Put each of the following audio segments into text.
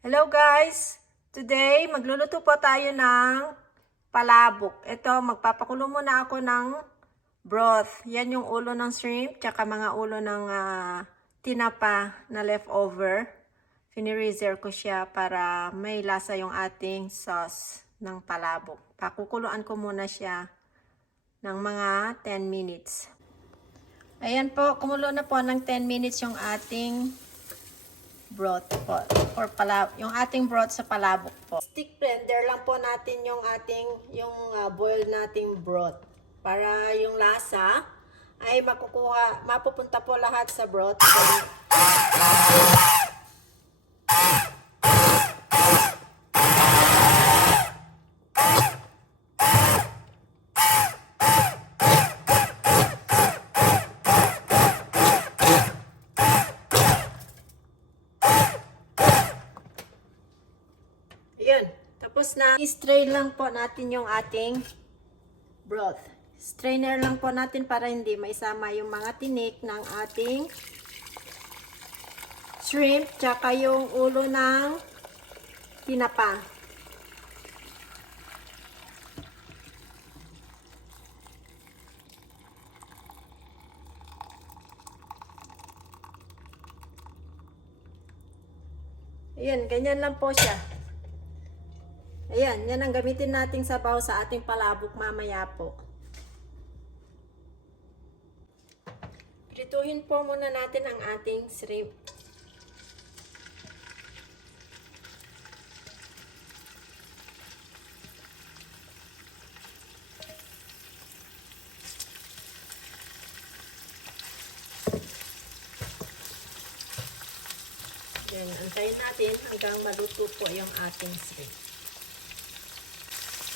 Hello guys! Today, magluluto po tayo ng palabok. Ito, magpapakulo muna ako ng broth. Yan yung ulo ng shrimp, tsaka mga ulo ng tinapa na leftover. Finireserve ko siya para may lasa yung ating sauce ng palabok. Pakukuluan ko muna siya ng mga 10 minutes. Ayan po, kumulo na po ng 10 minutes yung ating broth po, or yung ating broth sa palabok po. Stick blender lang po natin yung boil nating broth para yung lasa ay mapupunta po lahat sa broth. Ayun. Tapos na, i-strain lang po natin yung ating broth. Strainer lang po natin para hindi maisama yung mga tinik ng ating shrimp, tsaka yung ulo ng tinapa. Ayan, ganyan lang po siya. Ayan, yan ang gamitin nating sabaw sa ating palabok mamaya po. Prituhin po muna natin ang ating shrimp. Yan, antayin natin hanggang maluto po yung ating shrimp.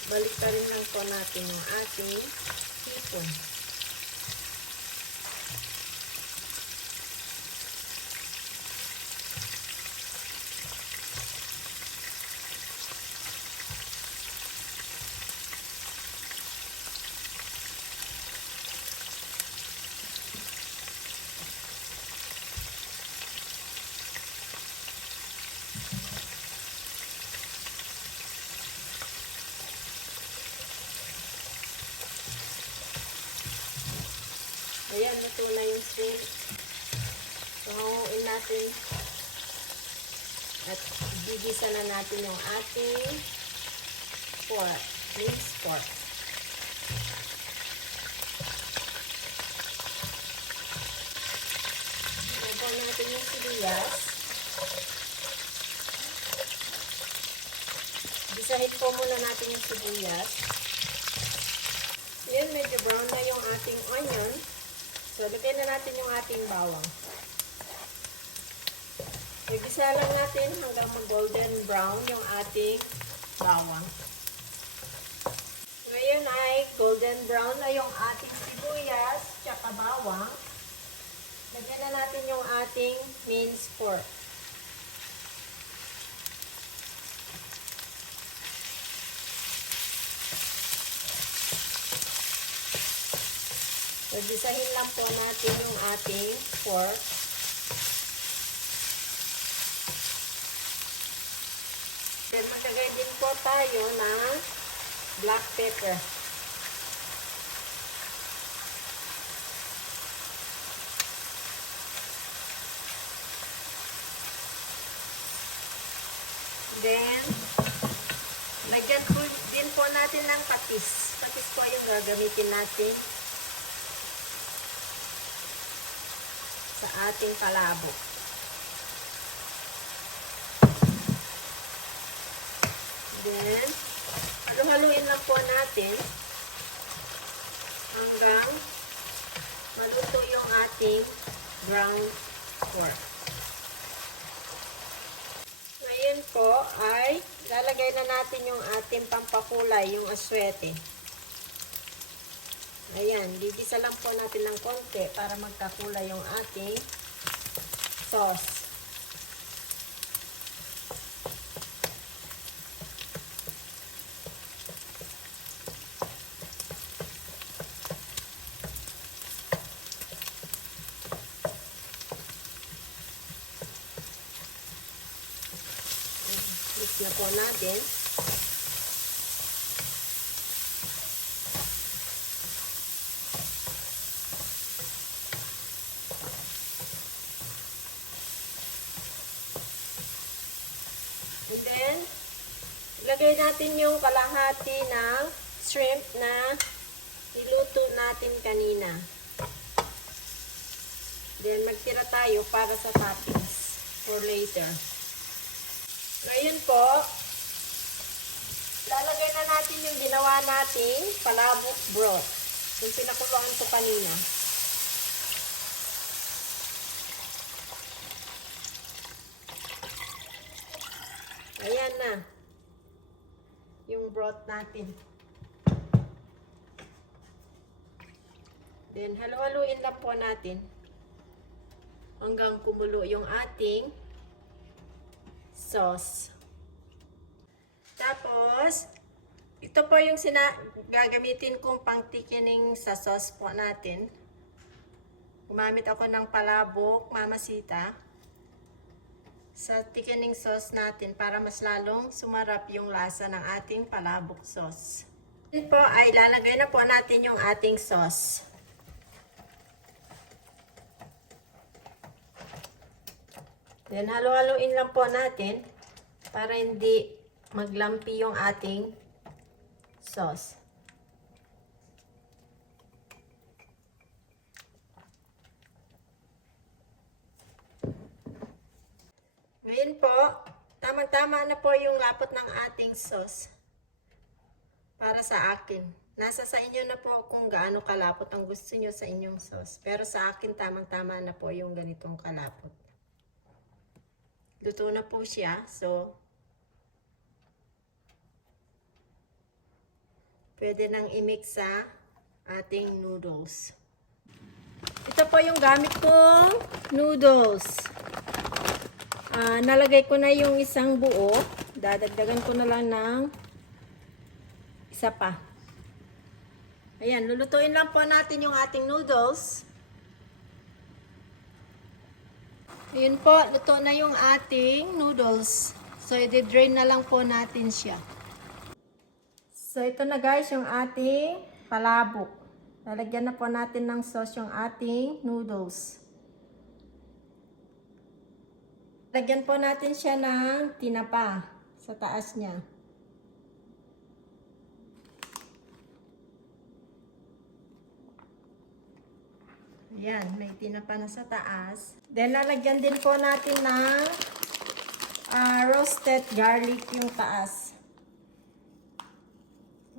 Balik pa rin lang po natin yung ating hipon. Ayan, luto na yung shrimp. Pangunguin natin. At gigisa na natin yung ating pork. Minced pork. Lagyan natin yung sibuyas. Gisahin po muna natin yung sibuyas. Ayan, medyo brown na yung ating onion. So, lagyan na natin yung ating bawang. Igisa lang natin hanggang mag-golden brown yung ating bawang. Ngayon ay golden brown na yung ating sibuyas tsaka bawang. Lagyan na natin yung ating minced pork. So, gisahin lang po natin yung ating pork. Then, maglagay din po tayo ng black pepper. Then, lagyan po din po natin ng patis. Patis po yung gagamitin natin sa ating palabok. Then, halu-haluin lang po natin hanggang maluto yung ating brown pork. Ngayon po ay lalagay na natin yung ating pampakulay, yung aswete. Ayan, gigisa lang po natin ng konti para magkakulay yung ating sauce. mix na po natin. And then, ilagay natin yung kalahati ng shrimp na niluto natin kanina. Then, magtira tayo para sa toppings for later. Ngayon po, lalagay na natin yung ginawa nating palabok broth. Yung pinakuluan ko kanina. Ayan na. Yung broth natin. Then, halo-haluin lang po natin hanggang kumulo yung ating sauce. Tapos, ito po yung gagamitin kong pang-thickening sa sauce po natin. Gumamit ako ng palabok, mamasita, sa thickening sauce natin para mas lalong sumarap yung lasa ng ating palabok sauce. Then po ay lalagay na po natin yung ating sauce. Then halo-haloin lang po natin para hindi maglampi yung ating sauce. Ngayon po, tamang-tama na po yung lapot ng ating sauce para sa akin. Nasa sa inyo na po kung gaano kalapot ang gusto nyo sa inyong sauce. Pero sa akin, tamang-tama na po yung ganitong kalapot. Luto na po siya. So, pwede nang i-mix sa ating noodles. Ito po yung gamit kong noodles. Nalagay ko na yung isang buo. Dadagdagan ko na lang ng isa pa. Ayan, lulutuin lang po natin yung ating noodles. Ayun po, luto na yung ating noodles. So, i-drain na lang po natin siya. So, ito na guys, yung ating palabok. Lalagyan na po natin ng sauce yung ating noodles. Lagyan po natin siya ng tinapa sa taas niya. Ayan, may tinapa na sa taas. Then, lalagyan din po natin ng roasted garlic yung taas.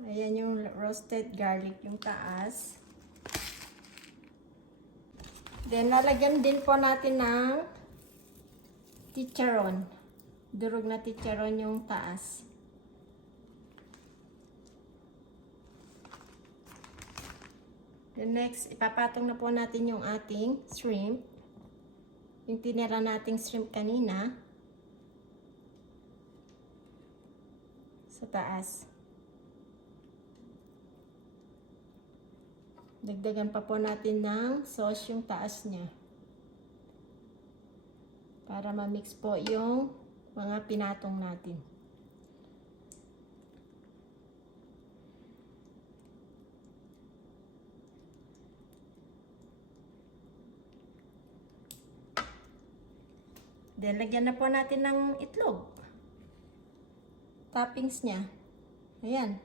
Ayan yung roasted garlic yung taas. Then, lalagyan din po natin ng chicharon. Durog na chicharon yung taas. Then next, ipapatong na po natin yung ating shrimp. Yung tinira nating shrimp kanina. Sa taas. Dagdagan pa po natin ng sauce yung taas niya. Para ma-mix po yung mga pinatong natin. Then, lagyan na po natin ng itlog. Toppings niya. Ayan.